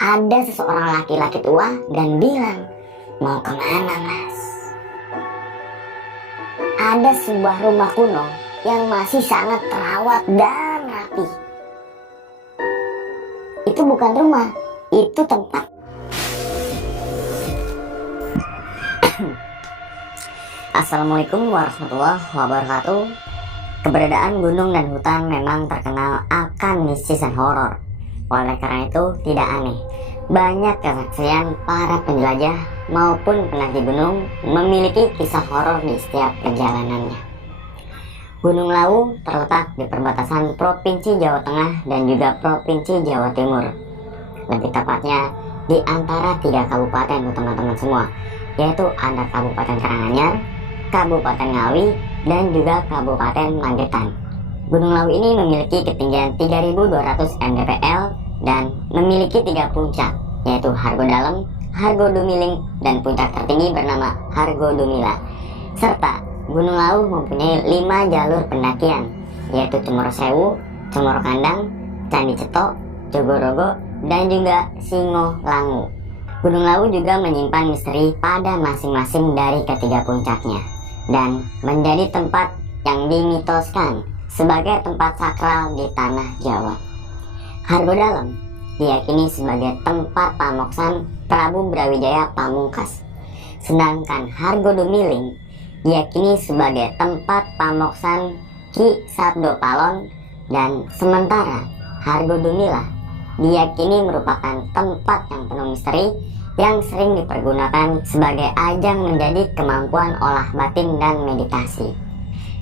ada seseorang laki-laki tua dan bilang, "Mau kemana, Mas?" Ada sebuah rumah kuno yang masih sangat terawat dan rapi. Itu bukan rumah, itu tempat. Assalamualaikum warahmatullahi wabarakatuh. Keberadaan gunung dan hutan memang terkenal akan mistis dan horor. Oleh karena itu tidak aneh, banyak kesaksian para penjelajah maupun pendaki gunung memiliki kisah horor di setiap perjalanannya. Gunung Lawu terletak di perbatasan Provinsi Jawa Tengah dan juga Provinsi Jawa Timur. Lebih tepatnya di antara 3 kabupaten teman-teman semua, yaitu ada Kabupaten Karanganyar, Kabupaten Ngawi, dan juga Kabupaten Magetan. Gunung Lawu ini memiliki ketinggian 3.200 mdpl dan memiliki 3 puncak, yaitu Hargo Dalem, Hargo Dumiling, dan puncak tertinggi bernama Hargo Dumila. Serta Gunung Lawu mempunyai 5 jalur pendakian, yaitu Cemoro Sewu, Cemoro Kandang, Candi Cetok, Jogorogo, dan juga Singo Langu. Gunung Lawu juga menyimpan misteri pada masing-masing dari ketiga puncaknya dan menjadi tempat yang dimitoskan sebagai tempat sakral di tanah Jawa. Hargo Dalem diyakini sebagai tempat pamoksan Prabu Brawijaya Pamungkas, sedangkan Hargo Dumiling diyakini sebagai tempat pamoksan Ki Sabdo Palon, dan sementara Hargo Dumila diyakini merupakan tempat yang penuh misteri yang sering dipergunakan sebagai ajang menjadi kemampuan olah batin dan meditasi.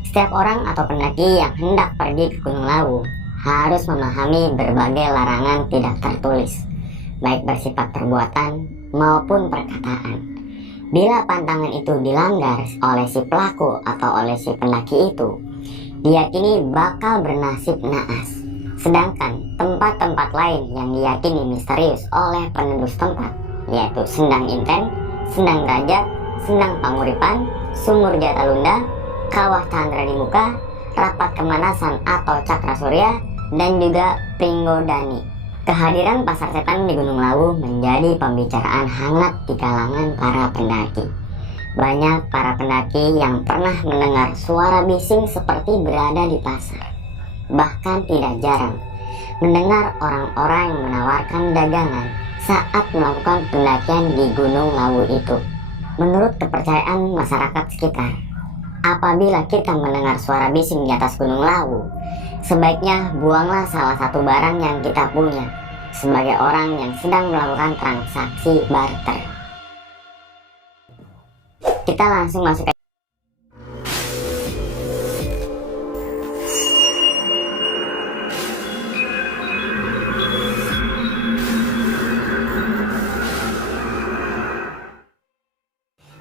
Setiap orang atau pendaki yang hendak pergi ke Gunung Lawu harus memahami berbagai larangan tidak tertulis, baik bersifat perbuatan maupun perkataan. Bila pantangan itu dilanggar oleh si pelaku atau oleh si pendaki itu, diyakini bakal bernasib naas. Sedangkan tempat-tempat lain yang diyakini misterius oleh penduduk setempat, yaitu Sendang Inten, Sendang Derajat, Sendang Panguripan, Sumur Jatalunda, Kawah Chandra di Muka, Rapat Kemanasan atau Cakra Surya, dan juga Pringgodani. Kehadiran pasar setan di Gunung Lawu menjadi pembicaraan hangat di kalangan para pendaki. Banyak para pendaki yang pernah mendengar suara bising seperti berada di pasar. Bahkan tidak jarang mendengar orang-orang yang menawarkan dagangan saat melakukan pendakian di Gunung Lawu itu. Menurut kepercayaan masyarakat sekitar, apabila kita mendengar suara bising di atas Gunung Lawu, sebaiknya buanglah salah satu barang yang kita punya sebagai orang yang sedang melakukan transaksi barter. Kita langsung masuk ke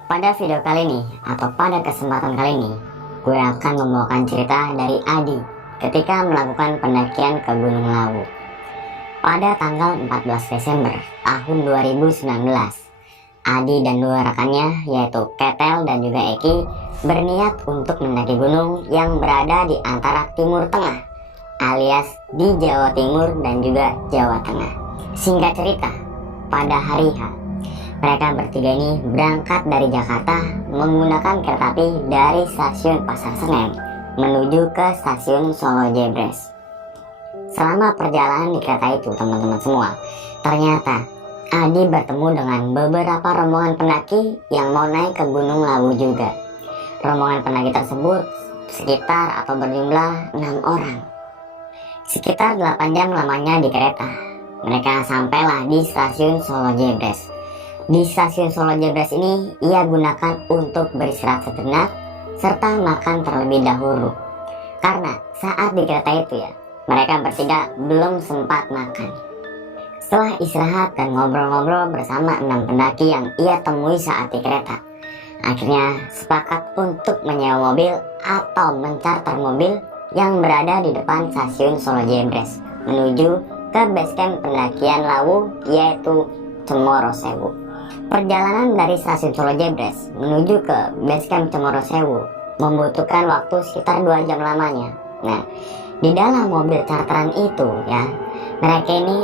pada video kali ini, atau pada kesempatan kali ini, gue akan membawakan cerita dari Adi ketika melakukan pendakian ke Gunung Lawu. Pada tanggal 14 Desember tahun 2019, Adi dan 2 rekannya, yaitu Ketel dan juga Eki, berniat untuk mendaki gunung yang berada di antara Timur Tengah, alias di Jawa Timur dan juga Jawa Tengah. Singkat cerita, pada hari H, mereka bertiga ini berangkat dari Jakarta menggunakan kereta api dari stasiun Pasar Senen menuju ke stasiun Solo Jebres. Selama perjalanan di kereta itu, teman-teman semua, ternyata Adi bertemu dengan beberapa rombongan pendaki yang mau naik ke Gunung Lawu juga. Rombongan pendaki tersebut sekitar atau berjumlah 6 orang. Sekitar 8 jam lamanya di kereta, mereka sampailah di stasiun Solo Jebres. Di stasiun Solo Jebres ini ia gunakan untuk beristirahat sejenak serta makan terlebih dahulu. Karena saat di kereta itu ya, mereka bertiga belum sempat makan. Setelah istirahat dan ngobrol-ngobrol bersama 6 pendaki yang ia temui saat di kereta, akhirnya sepakat untuk menyewa mobil atau mencarter mobil yang berada di depan stasiun Solo Jebres menuju ke basecamp pendakian Lawu, yaitu Cemoro Sewu. Perjalanan dari stasiun Solo Jebres menuju ke basecamp Cemoro Sewu membutuhkan waktu sekitar 2 jam lamanya. Nah, di dalam mobil charteran itu ya, mereka ini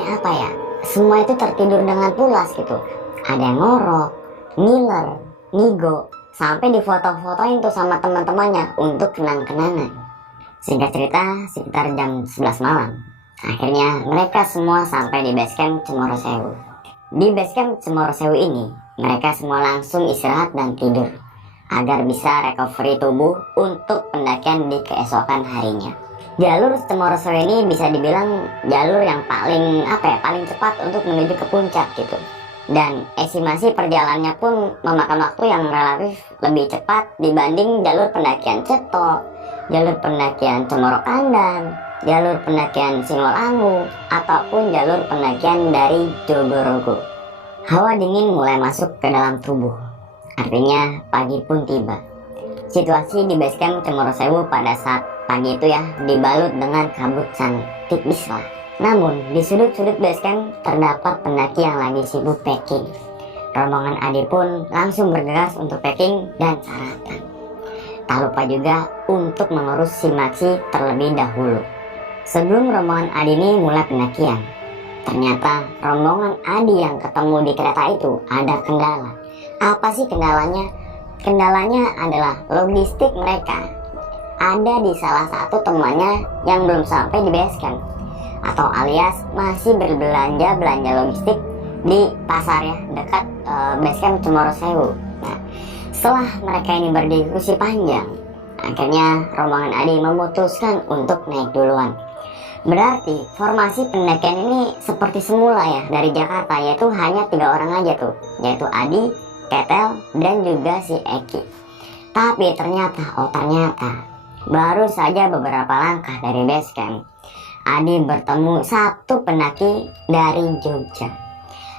semua itu tertidur dengan pulas gitu. Ada yang ngorok, ngiler, ngigo, sampai difoto-fotoin tuh sama teman-temannya untuk kenang-kenangan. Singkat cerita, sekitar jam 11 malam, akhirnya mereka semua sampai di basecamp Cemoro Sewu. Di basecamp Cemoro Sewu ini, mereka semua langsung istirahat dan tidur agar bisa recovery tubuh untuk pendakian di keesokan harinya. Jalur Cemoro Sewu ini bisa dibilang jalur yang paling paling cepat untuk menuju ke puncak gitu. Dan estimasi perjalanannya pun memakan waktu yang relatif lebih cepat dibanding jalur pendakian Ceto, jalur pendakian Cemoro Kandan, jalur pendakian Singolangu, ataupun jalur pendakian dari Jogorogo. Hawa dingin mulai masuk ke dalam tubuh, artinya pagi pun tiba. Situasi di basecamp Cemoro Sewu pada saat pagi itu ya dibalut dengan kabut yang tipis lah. Namun di sudut-sudut basecamp terdapat pendaki yang lagi sibuk packing. Rombongan Adi pun langsung bergegas untuk packing dan sarapan. Tak lupa juga untuk mengurus si Maxi terlebih dahulu. Sebelum rombongan Adi ini mulai pendakian, ternyata rombongan Adi yang ketemu di kereta itu ada kendala. Apa sih kendalanya? Kendalanya adalah logistik mereka. Ada di salah satu temannya yang belum sampai di basecamp, atau alias masih berbelanja logistik di pasar ya dekat basecamp Cemoro Sewu. Nah, setelah mereka ini berdiskusi panjang, akhirnya rombongan Adi memutuskan untuk naik duluan. Berarti formasi pendakian ini seperti semula ya dari Jakarta, yaitu hanya 3 orang aja tuh, yaitu Adi, Ketel, dan juga si Eki. Tapi ternyata baru saja beberapa langkah dari basecamp, Adi bertemu satu pendaki dari Jogja.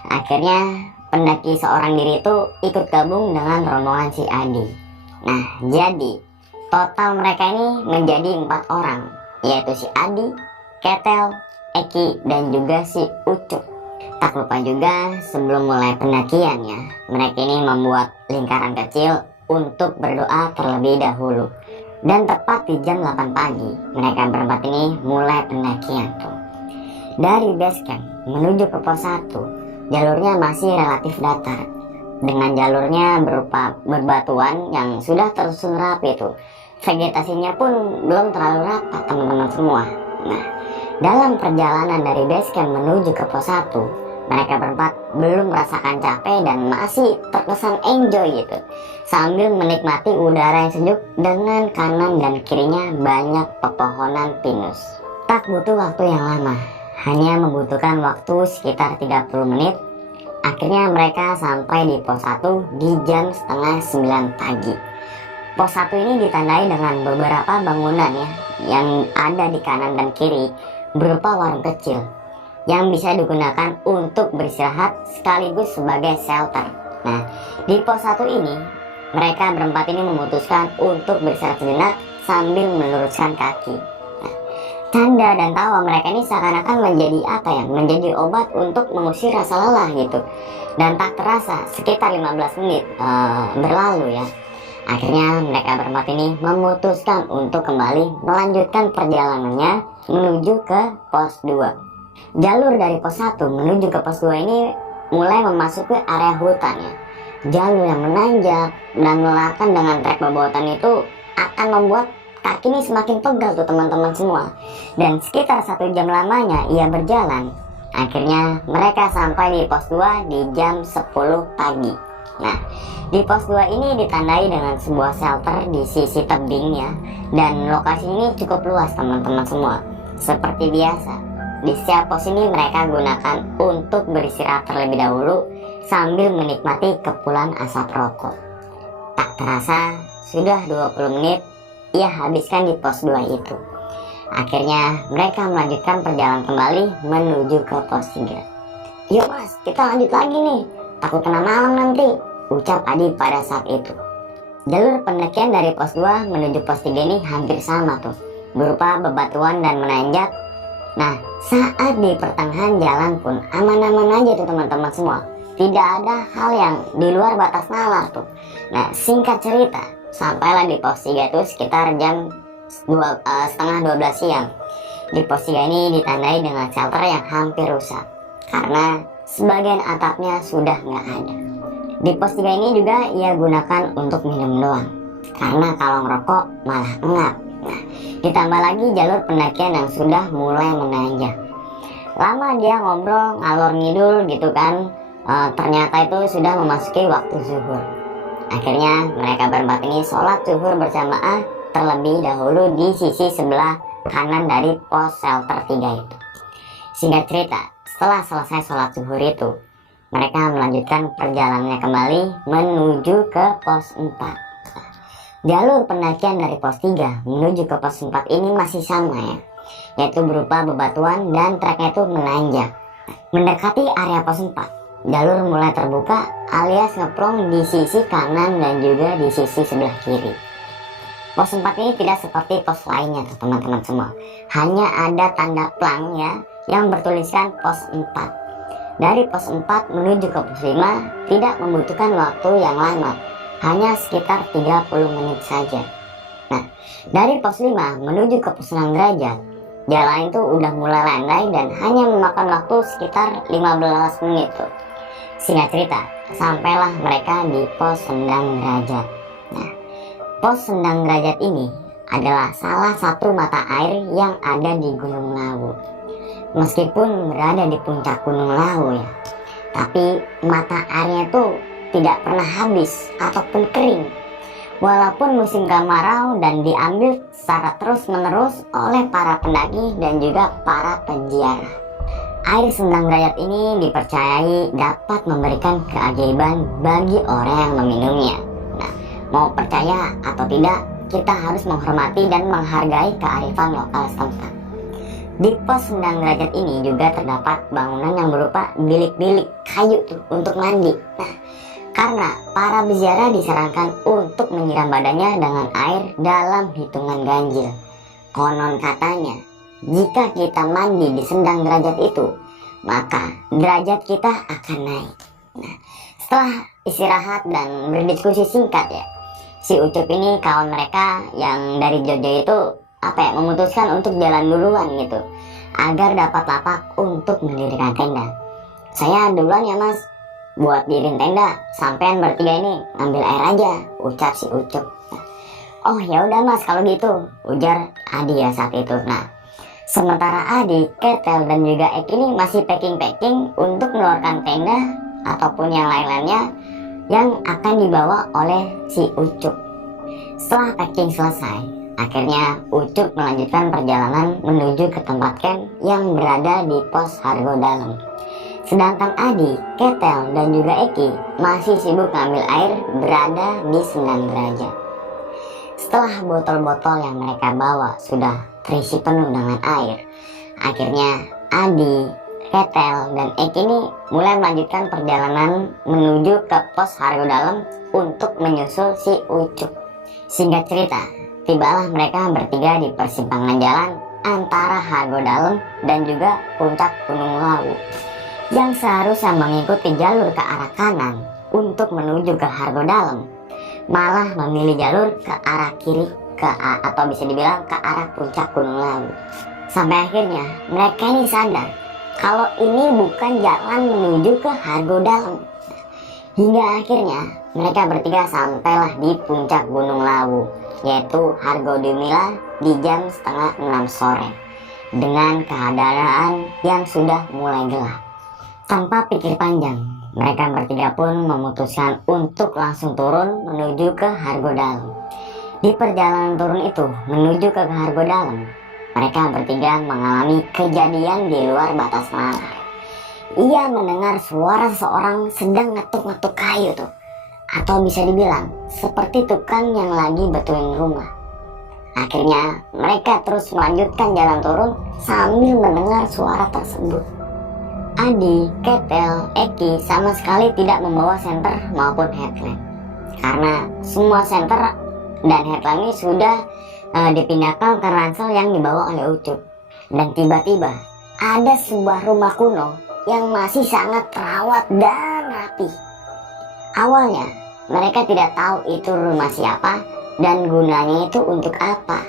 Akhirnya pendaki seorang diri itu ikut gabung dengan rombongan si Adi. Nah, jadi total mereka ini menjadi 4 orang, yaitu si Adi, Ketel, Eki, dan juga si Ucup. Tak lupa juga sebelum mulai pendakian ya, mereka ini membuat lingkaran kecil untuk berdoa terlebih dahulu. Dan tepat di jam 8 pagi, mereka berempat ini mulai pendakian tuh. Dari basecamp menuju ke pos 1, jalurnya masih relatif datar. Dengan jalurnya berupa berbatuan yang sudah tersusun rapi tuh. Vegetasinya pun belum terlalu rapat teman-teman semua. Nah, dalam perjalanan dari basecamp menuju ke pos 1, mereka berempat belum merasakan capek dan masih terkesan enjoy gitu, sambil menikmati udara yang sejuk dengan kanan dan kirinya banyak pepohonan pinus. Tak butuh waktu yang lama, hanya membutuhkan waktu sekitar 30 menit. Akhirnya mereka sampai di pos 1 di jam setengah 9 pagi. Pos 1 ini ditandai dengan beberapa bangunan ya, yang ada di kanan dan kiri berupa warung kecil yang bisa digunakan untuk beristirahat sekaligus sebagai shelter. Nah, di pos 1 ini mereka berempat ini memutuskan untuk beristirahat sejenak sambil meluruskan kaki. Nah, canda dan tawa mereka ini seakan-akan menjadi menjadi obat untuk mengusir rasa lelah gitu. Dan tak terasa sekitar 15 menit berlalu ya. Akhirnya mereka berempat ini memutuskan untuk kembali melanjutkan perjalanannya menuju ke pos 2. Jalur dari pos 1 menuju ke pos 2 ini mulai memasuki area hutan ya. Jalur yang menanjak dan melelahkan dengan trek bebatuan itu akan membuat kaki ini semakin pegal tuh teman-teman semua. Dan sekitar 1 jam lamanya ia berjalan, akhirnya mereka sampai di pos 2 di jam 10 pagi. Nah, di pos 2 ini ditandai dengan sebuah shelter di sisi tebing ya. Dan lokasi ini cukup luas teman-teman semua. Seperti biasa, di setiap pos ini mereka gunakan untuk beristirahat terlebih dahulu sambil menikmati kepulan asap rokok. Tak terasa sudah 20 menit ia habiskan di pos 2 itu. Akhirnya mereka melanjutkan perjalanan kembali menuju ke pos 3. "Yuk mas, kita lanjut lagi nih, takut kena malam nanti," ucap Adi pada saat itu. Jalur pendakian dari pos 2 menuju pos 3 ini hampir sama tuh, berupa bebatuan dan menanjak. Nah, saat di pertengahan jalan pun aman-aman aja tuh teman-teman semua. Tidak ada hal yang di luar batas nalar tuh. Nah, singkat cerita, sampailah di pos 3 itu sekitar jam setengah 12 siang. Di pos 3 ini ditandai dengan shelter yang hampir rusak. karena sebagian atapnya sudah nggak ada. Di pos 3 ini juga ia gunakan untuk minum doang, karena kalau ngerokok malah engap. Nah, ditambah lagi jalur pendakian yang sudah mulai menanjak. Lama dia ngobrol ngalor ngidul gitu kan, ternyata itu sudah memasuki waktu zuhur. Akhirnya mereka berempat ini sholat zuhur berjamaah terlebih dahulu di sisi sebelah kanan dari pos shelter 3 itu. Singkat cerita, setelah selesai sholat zuhur itu, mereka melanjutkan perjalanannya kembali menuju ke pos 4. Jalur pendakian dari pos 3 menuju ke pos 4 ini masih sama ya, yaitu berupa bebatuan dan treknya itu menanjak. Mendekati area pos 4, jalur mulai terbuka alias ngeplong di sisi kanan dan juga di sisi sebelah kiri. Pos 4 ini tidak seperti pos lainnya teman-teman semua. Hanya ada tanda plang ya yang bertuliskan pos 4. Dari pos 4 menuju ke pos 5 tidak membutuhkan waktu yang lama, hanya sekitar 30 menit saja. Nah, dari pos 5 menuju ke pos 6 derajat, jalan itu udah mulai landai dan hanya memakan waktu sekitar 15 menit tuh. Singkat cerita, sampailah mereka di pos Sendang Derajat. Nah, pos Sendang Derajat ini adalah salah satu mata air yang ada di Gunung Lawu. Meskipun berada di puncak Gunung Lawu ya, tapi mata airnya itu tidak pernah habis ataupun kering. Walaupun musim kemarau dan diambil secara terus-menerus oleh para pendaki dan juga para penziarah. Air Sendang Derajat ini dipercayai dapat memberikan keajaiban bagi orang yang meminumnya. Nah, mau percaya atau tidak, kita harus menghormati dan menghargai kearifan lokal setempat. Di pos Sendang Derajat ini juga terdapat bangunan yang berupa bilik-bilik kayu tuh untuk mandi. Nah, karena para peziarah disarankan untuk menyiram badannya dengan air dalam hitungan ganjil. Konon katanya, jika kita mandi di Sendang Derajat itu, maka derajat kita akan naik. Nah, setelah istirahat dan berdiskusi singkat ya, si Ucup ini kawan mereka yang dari Jogja itu memutuskan untuk jalan duluan gitu, agar dapat lapak untuk mendirikan tenda. Saya duluan ya mas, buat diriin tenda, sampean bertiga ini ambil air aja, ucap si Ucup. Oh ya udah mas kalau gitu, ujar Adi ya saat itu. Nah, sementara Adi, Ketel dan juga Ek ini masih packing untuk mengeluarkan tenda ataupun yang lain-lainnya yang akan dibawa oleh si Ucup. Setelah packing selesai, akhirnya Ucup melanjutkan perjalanan menuju ke tempat camp yang berada di pos Hargo Dalam. Sedangkan Adi, Ketel, dan juga Eki masih sibuk ngambil air berada di Sendang Derajat. Setelah botol-botol yang mereka bawa sudah terisi penuh dengan air, akhirnya Adi, Ketel, dan Eki ini mulai melanjutkan perjalanan menuju ke pos Hargo Dalam untuk menyusul si Ucup. Singkat cerita, tibalah mereka bertiga di persimpangan jalan antara Hargo Dalam dan juga puncak Gunung Lawu, yang seharusnya mengikuti jalur ke arah kanan untuk menuju ke Hargo Dalam, malah memilih jalur ke arah kiri atau bisa dibilang ke arah puncak Gunung Lawu. Sampai akhirnya mereka ini sadar kalau ini bukan jalan menuju ke Hargo Dalam. Hingga akhirnya mereka bertiga sampailah di puncak Gunung Lawu, yaitu Hargo Dumila di jam setengah 6 sore dengan keadaan yang sudah mulai gelap. Tanpa pikir panjang, mereka bertiga pun memutuskan untuk langsung turun menuju ke Hargo Dalam. Di perjalanan turun itu menuju ke Hargo Dalam, mereka bertiga mengalami kejadian di luar batas nalar. Ia mendengar suara seorang sedang ngetuk-ngetuk kayu tuh, atau bisa dibilang seperti tukang yang lagi betulin rumah. Akhirnya mereka terus melanjutkan jalan turun sambil mendengar suara tersebut. Adi, Ketel, Eki sama sekali tidak membawa senter maupun headlamp, karena semua senter dan headlamp ini sudah dipindahkan ke ransel yang dibawa oleh Ucup. Dan tiba-tiba ada sebuah rumah kuno yang masih sangat terawat dan rapi. Awalnya mereka tidak tahu itu rumah siapa dan gunanya itu untuk apa.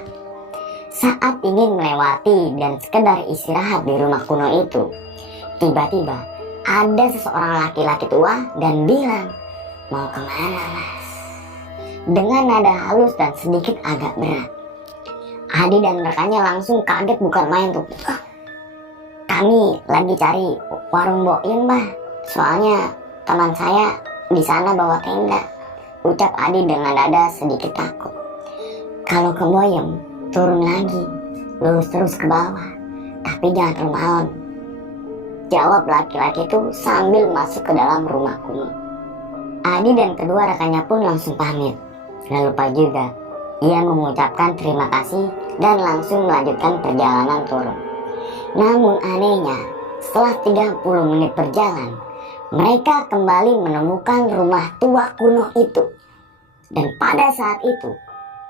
Saat ingin melewati dan sekedar istirahat di rumah kuno itu, Tiba-tiba ada seseorang laki-laki tua dan bilang, "Mau kemana, Mas?" Dengan nada halus dan sedikit agak berat. Adi dan rekannya langsung kaget bukan main tuh. "Kami lagi cari warung Boim, Mbah. Soalnya teman saya di sana bawa tenda," ucap Adi dengan nada sedikit takut. "Kalau ke Boim, turun lagi, lurus terus ke bawah, tapi jangan terlalu malam," jawab laki-laki itu sambil masuk ke dalam rumah kuno. Adi dan kedua rekannya pun langsung pamit. Gak lupa juga, ia mengucapkan terima kasih dan langsung melanjutkan perjalanan turun. Namun anehnya, setelah 30 menit berjalan, mereka kembali menemukan rumah tua kuno itu. Dan pada saat itu,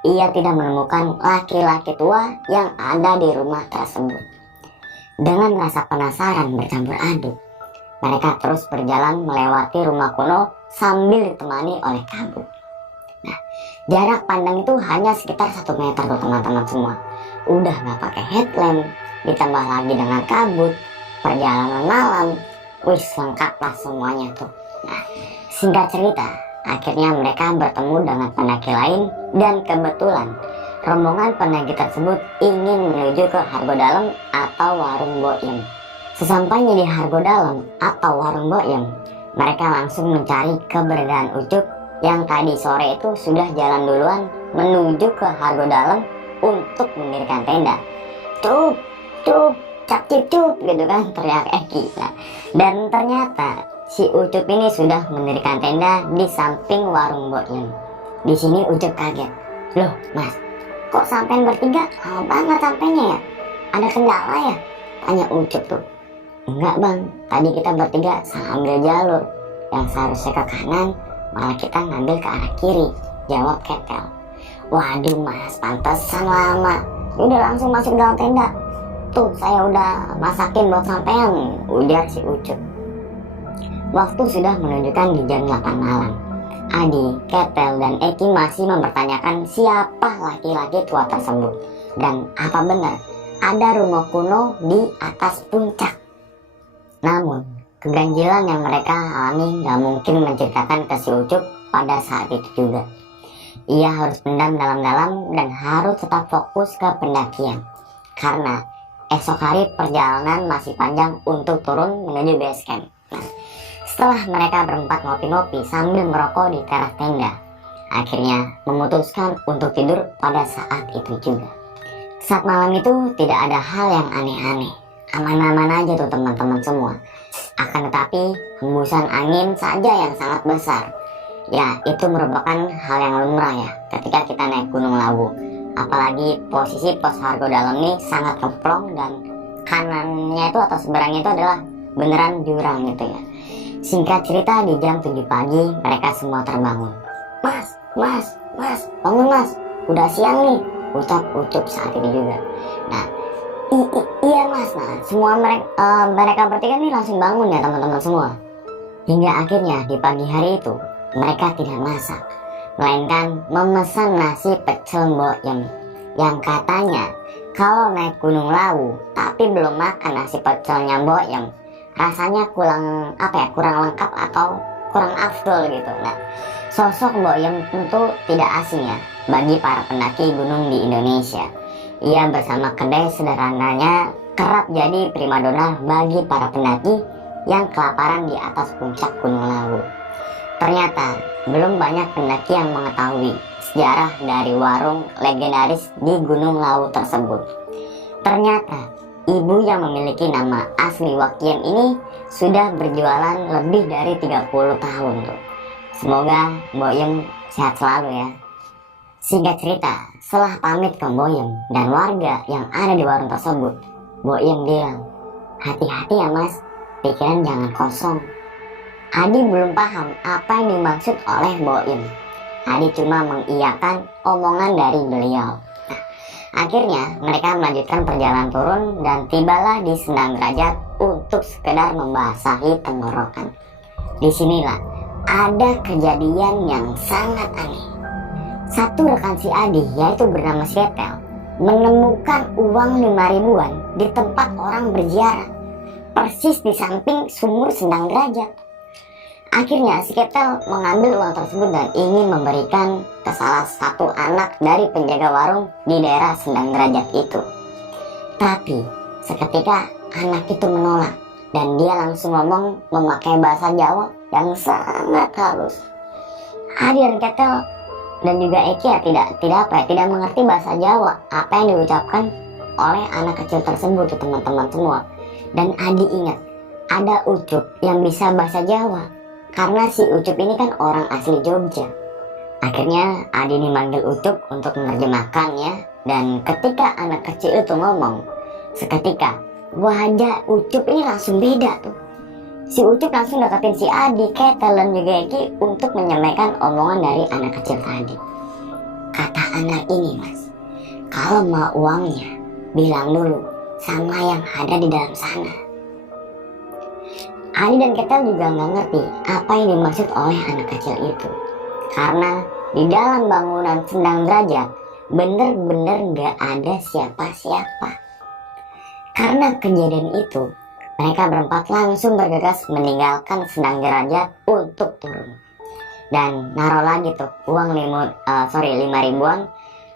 ia tidak menemukan laki-laki tua yang ada di rumah tersebut. Dengan rasa penasaran bercampur aduk, mereka terus berjalan melewati rumah kuno sambil ditemani oleh kabut. Nah, jarak pandang itu hanya sekitar 1 meter tuh teman-teman semua. Udah gak pakai headlamp, ditambah lagi dengan kabut, perjalanan malam, lengkap lah semuanya tuh. Nah, singkat cerita, akhirnya mereka bertemu dengan pendaki lain dan kebetulan rombongan pendaki tersebut ingin menuju ke Hargo Dalem atau warung Boim. Sesampainya di Hargo Dalem atau warung Boim, mereka langsung mencari keberadaan Ucup yang tadi sore itu sudah jalan duluan menuju ke Hargo Dalem untuk mendirikan tenda. "Cup, cup, cap cip cup," gitu kan teriak Eki. Nah, dan ternyata si Ucup ini sudah mendirikan tenda di samping warung Boim. Di sini Ucup kaget. "Loh Mas, kok sampean bertiga lama banget sampainya ya? Ada kendala ya?" tanya Ucup tuh. "Enggak Bang, tadi kita bertiga salah ambil jalur. Yang seharusnya ke kanan, malah kita ngambil ke arah kiri," jawab Ketel. "Waduh Mas, pantesan lama. Udah langsung masuk dalam tenda. Tuh saya udah masakin buat sampean," ujar si Ucup. Waktu sudah menunjukkan di jam 8 malam. Adi, Ketel, dan Eki masih mempertanyakan siapa laki-laki tua tersebut dan apa benar ada rumah kuno di atas puncak. Namun, keganjilan yang mereka alami gak mungkin menceritakan ke si Ucup pada saat itu juga. Ia harus pendam dalam-dalam dan harus tetap fokus ke pendakian. Karena esok hari perjalanan masih panjang untuk turun menuju base camp. Nah, setelah mereka berempat ngopi-ngopi sambil merokok di teras tenda, akhirnya memutuskan untuk tidur pada saat itu juga. Saat malam itu tidak ada hal yang aneh-aneh. Aman-aman aja tuh teman-teman semua. Akan tetapi hembusan angin saja yang sangat besar. Ya, itu merupakan hal yang lumrah ya ketika kita naik Gunung Lawu. Apalagi posisi pos Hargo Dalem ini sangat kemplong dan kanannya itu atau seberangnya itu adalah beneran jurang gitu ya. Singkat cerita, di jam 7 pagi mereka semua terbangun. Mas, bangun Mas, udah siang nih, ucap Ucup saat itu juga. Nah, iya Mas. Nah, semua mereka bertiga nih langsung bangun ya teman-teman semua. Hingga akhirnya di pagi hari itu mereka tidak masak, melainkan memesan nasi pecel Boim yang katanya kalau naik Gunung Lawu tapi belum makan nasi pecelnya Boim, rasanya kurang lengkap atau kurang afdol gitu. Nah, sosok Boim tentu tidak asing ya bagi para pendaki gunung di Indonesia. Ia bersama kedai sederhananya kerap jadi primadona bagi para pendaki yang kelaparan di atas puncak Gunung Lawu. Ternyata belum banyak pendaki yang mengetahui sejarah dari warung legendaris di Gunung Lawu tersebut. Ternyata ibu yang memiliki nama asli Wakiem ini sudah berjualan lebih dari 30 tahun tuh. Semoga Boim sehat selalu ya. Singkat cerita, setelah pamit ke Boim dan warga yang ada di warung tersebut, Boim bilang, "Hati-hati ya Mas, pikiran jangan kosong." Adi belum paham apa yang dimaksud oleh Boim. Adi cuma mengiyakan omongan dari beliau. Nah, akhirnya mereka melanjutkan perjalanan turun dan tibalah di Sendang Derajat untuk sekedar membasahi tenggorokan. Disinilah ada kejadian yang sangat aneh. Satu rekan si Adi, yaitu bernama Ketel, menemukan uang 5 ribuan di tempat orang berziarah. persis di samping sumur Sendang Derajat. Akhirnya si Ketel mengambil uang tersebut dan ingin memberikan ke salah satu anak dari penjaga warung di daerah Sendang Derajat itu. Tapi seketika anak itu menolak dan dia langsung ngomong memakai bahasa Jawa yang sangat halus. Adi dan Ketel dan juga Eki ya tidak mengerti bahasa Jawa apa yang diucapkan oleh anak kecil tersebut tuh teman-teman semua. Dan Adi ingat ada Ucup yang bisa bahasa Jawa karena si Ucup ini kan orang asli Jogja. Akhirnya Adi dimanggil Ucup untuk menerjemahkannya, dan ketika anak kecil itu ngomong, seketika wajah Ucup ini langsung beda tuh. Si Ucup langsung deketin si Adi, Ketel dan juga Eki untuk menyampaikan omongan dari anak kecil tadi. Kata anak ini, Mas, kalau mau uangnya bilang dulu sama yang ada di dalam sana. Adi dan Ketel juga nggak ngerti apa yang dimaksud oleh anak kecil itu, karena di dalam bangunan Sendang Derajat bener-bener nggak ada siapa-siapa. Karena kejadian itu, mereka berempat langsung bergegas meninggalkan Sendang Derajat untuk turun dan naruh lagi tuh uang 5 ribuan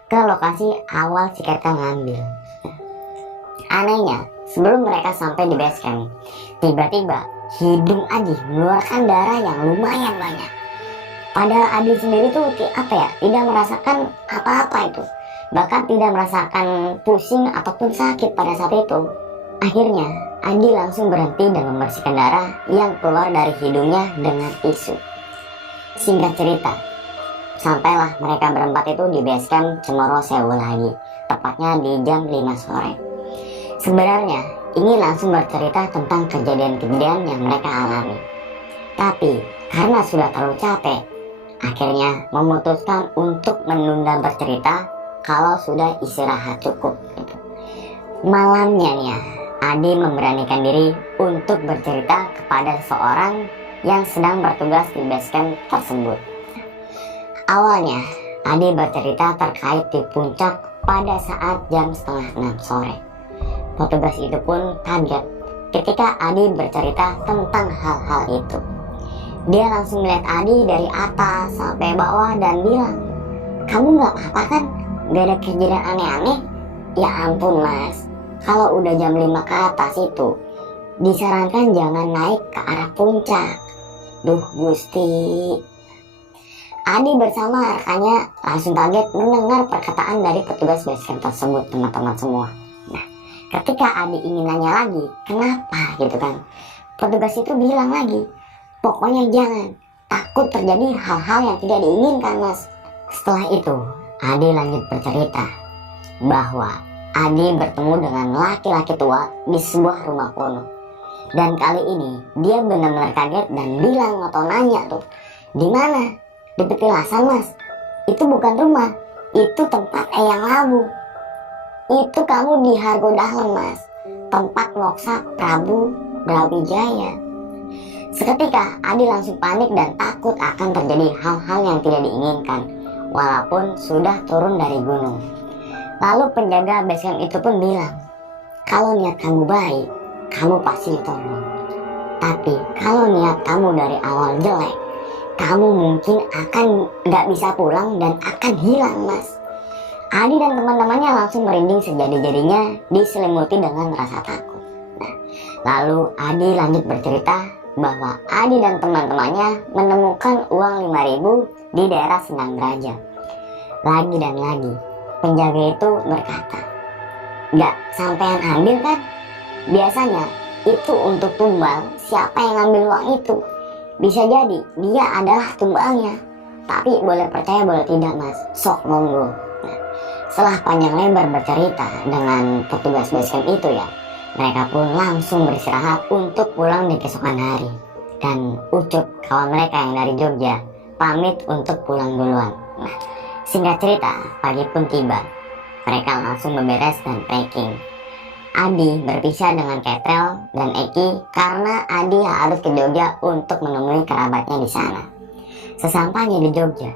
ke lokasi awal si Ketel ngambil. Anehnya, sebelum mereka sampai di base camp, tiba-tiba hidung Adi mengeluarkan darah yang lumayan banyak. Padahal Adi sendiri tuh tidak merasakan apa-apa itu, bahkan tidak merasakan pusing ataupun sakit pada saat itu. Akhirnya Adi langsung berhenti dan membersihkan darah yang keluar dari hidungnya dengan tisu. Singkat cerita, sampailah mereka berempat itu di base camp Cemoro Sewu lagi, tepatnya di jam 5 sore. Sebenarnya ini langsung bercerita tentang kejadian-kejadian yang mereka alami. Tapi karena sudah terlalu capek, akhirnya memutuskan untuk menunda bercerita kalau sudah istirahat cukup. Malamnya nih ya, Adi memberanikan diri untuk bercerita kepada seorang yang sedang bertugas di base camp tersebut. Awalnya Adi bercerita terkait di puncak pada saat jam 5:30 sore. Petugas itu pun kaget ketika Adi bercerita tentang hal-hal itu. Dia langsung melihat Adi dari atas sampai bawah dan bilang, "Kamu gak apa-apa kan? Gak ada kejadian aneh-aneh?" Ya ampun Mas, kalau udah jam 5 ke atas itu disarankan jangan naik ke arah puncak. Duh Gusti. Adi bersama rekannya langsung kaget mendengar perkataan dari petugas basecamp tersebut, teman-teman semua. Nah, ketika Adi ingin nanya lagi, kenapa gitu kan, petugas itu bilang lagi, pokoknya jangan, takut terjadi hal-hal yang tidak diinginkan Mas. Setelah itu, Adi lanjut bercerita bahwa Adi bertemu dengan laki-laki tua di sebuah rumah kuno. Dan kali ini dia benar-benar kaget dan bilang atau nanya tuh, "Di mana?" "Di Petilasan Mas." "Itu bukan rumah, itu tempat Eyang Lawu." "Itu kamu di Hargo Dahlan Mas, tempat moksa Prabu Brawijaya." Seketika Adi langsung panik dan takut akan terjadi hal-hal yang tidak diinginkan walaupun sudah turun dari gunung. Lalu penjaga basecamp itu pun bilang, "Kalau niat kamu baik, kamu pasti ditolong. Tapi kalau niat kamu dari awal jelek, kamu mungkin akan gak bisa pulang dan akan hilang Mas." Adi dan teman-temannya langsung merinding sejadi-jadinya diselimuti dengan rasa takut. Nah, lalu Adi lanjut bercerita bahwa Adi dan teman-temannya menemukan uang 5.000 di daerah Sendang Derajat. Lagi dan lagi penjaga itu berkata, "Gak sampean ambil kan? Biasanya itu untuk tumbal siapa yang ngambil uang itu. Bisa jadi dia adalah tumbalnya. Tapi boleh percaya boleh tidak Mas, sok monggo." Nah, setelah panjang lebar bercerita dengan petugas basecamp itu ya, mereka pun langsung beristirahat untuk pulang di keesokan hari. Dan Ucup, kawan mereka yang dari Jogja, pamit untuk pulang duluan. Nah, singkat cerita, pagi pun tiba. Mereka langsung beberes dan packing. Adi berpisah dengan Ketel dan Eki karena Adi harus ke Jogja untuk menemui kerabatnya di sana. Sesampainya di Jogja,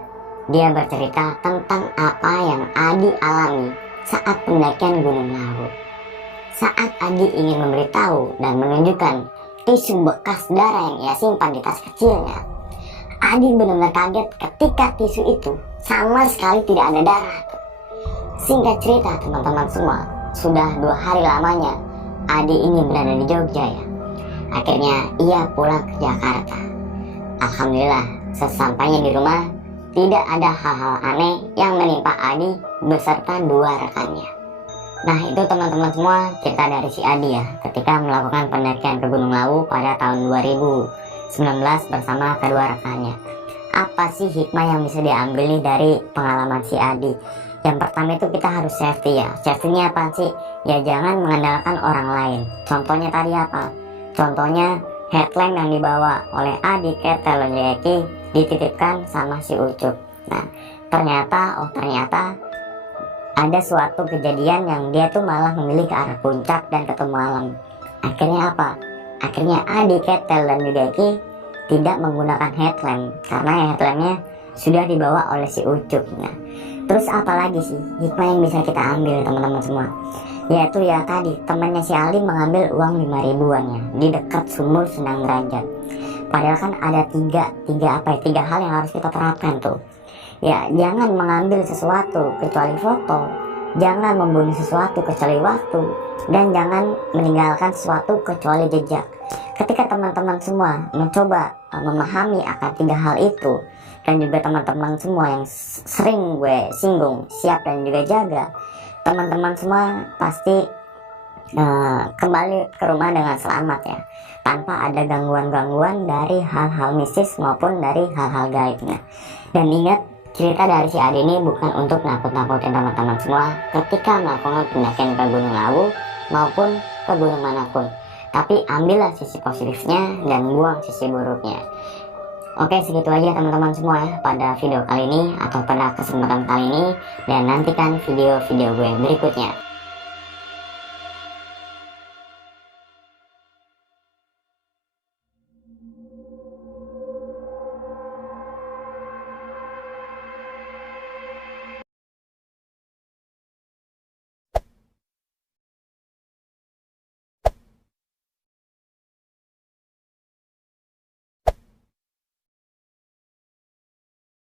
dia bercerita tentang apa yang Adi alami saat pendakian Gunung Lawu. Saat Adi ingin memberitahu dan menunjukkan tisu bekas darah yang ia simpan di tas kecilnya, Adi benar-benar kaget ketika tisu itu sama sekali tidak ada darah. Singkat cerita teman-teman semua, sudah 2 hari lamanya Adi ini berada di Jogja ya. Akhirnya ia pulang ke Jakarta. Alhamdulillah, sesampainya di rumah tidak ada hal-hal aneh yang menimpa Adi beserta 2 rekannya. Nah itu teman-teman semua cerita dari si Adi ya, ketika melakukan pendakian ke Gunung Lawu pada tahun 2019 bersama kedua rekannya. Apa sih hikmah yang bisa diambil nih dari pengalaman si Adi? Yang pertama itu kita harus safety ya. Safety-nya apa sih? Ya jangan mengandalkan orang lain. Contohnya tadi apa? Contohnya headlamp yang dibawa oleh Adi ke Telonjeki dititipkan sama si Ucup. Nah ternyata ada suatu kejadian yang dia tuh malah memilih ke arah puncak dan ketemu alam. Akhirnya apa? Akhirnya Adi, Ketel, dan Yudeki tidak menggunakan headlamp karena headlampnya sudah dibawa oleh si Ucup. Nah, terus apa lagi sih hikmah yang bisa kita ambil teman-teman semua? Yaitu ya tadi temannya si Ali mengambil uang 5 ribuannya di dekat sumur Senang Derajat. Padahal kan ada tiga hal yang harus kita terapkan tuh. Ya jangan mengambil sesuatu kecuali foto, jangan membunuh sesuatu kecuali waktu, dan jangan meninggalkan sesuatu kecuali jejak. Ketika teman-teman semua mencoba memahami akan 3 hal itu, dan juga teman-teman semua yang sering gue singgung, siap dan juga jaga, teman-teman semua pasti kembali ke rumah dengan selamat ya, tanpa ada gangguan-gangguan dari hal-hal mistis maupun dari hal-hal gaibnya. Dan ingat, cerita dari si Adi ini bukan untuk nakut-nakutin teman-teman semua ketika melakukan pendakian ke Gunung Lawu maupun ke gunung manapun, tapi ambillah sisi positifnya dan buang sisi buruknya. Oke, segitu aja teman-teman semua ya pada video kali ini atau pada kesempatan kali ini, dan nantikan video-video gue berikutnya.